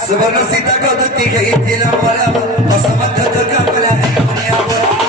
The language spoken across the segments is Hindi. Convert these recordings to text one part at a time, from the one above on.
सुवर्ण सीता को दुती गई दिल मोरा असमर्थ जग कला है दुनिया मोरा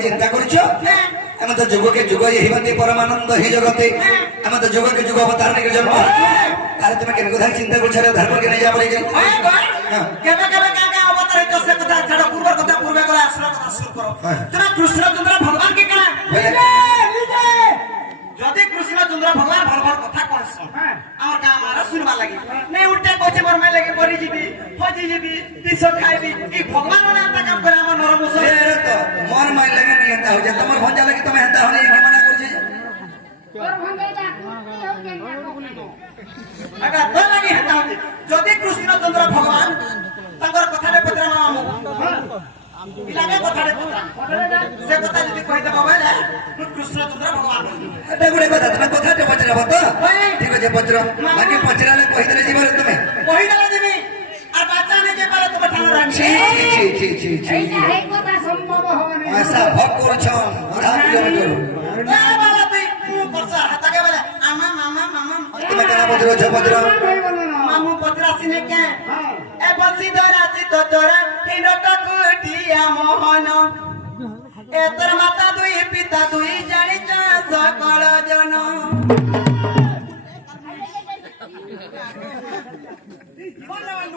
चिंता कर जुग के जुग यही बात परमानंद ही जगते आम तो जुग के जुग अवतार नहीं जन्म तारे तुम केन कथा चिंता कर धर्म के नहीं जा पड़े केबे केबे का अवतार तो से कथा छाड़ पूर्व कथा पूर्व कला आश्रम कथा शुरू करो तना कृष्ण चंद्र भगवान के कला जदि कृष्ण चंद्र भगवान भर भर कथा कहस हमर का हमारा सुनबा लागि नहीं उल्टा कोचे मोर में लगे परी जीबी फजी जीबी दिस खाइबी ई भगवान ने आता काम करे हमर नरम मुस तो मोर में लगे नहीं हता हो जे तमर भंजा लगे तमे हता होने के मना कर छी तोर भंजा जा कुटी हो के अगर तो लगे हता हो जदि कृष्ण चंद्र भगवान तंगर कथा रे पत्र मामू इलाके कथा रे पत्र से कथा जदि कहि देबा बेले कृष्ण चंद्र भगवान एटा गुडे कथा तमे कथा रे पचराबो तो ठीक है पचरो बाकी पचराले कहि देले जीवन तमे कहि देले जीवी আর বাচ্চা নেই যে পারে তুমি ঠানো রাখছি এইটা এই কথা সম্ভব হবে না ऐसा ভক করছো আধার কিলোমিটার না বাবা তুই করছ হাতাকে বলে আমা মামা মামা তুমি কেন বজরো ছ বজরো মামু পত্রাসি নে কে এ বসি দরাজি তো তোরা হিনটা কুটিয়া মোহন এ তোর মাতা দুই পিতা দুই জানি যা সকল জন মোহন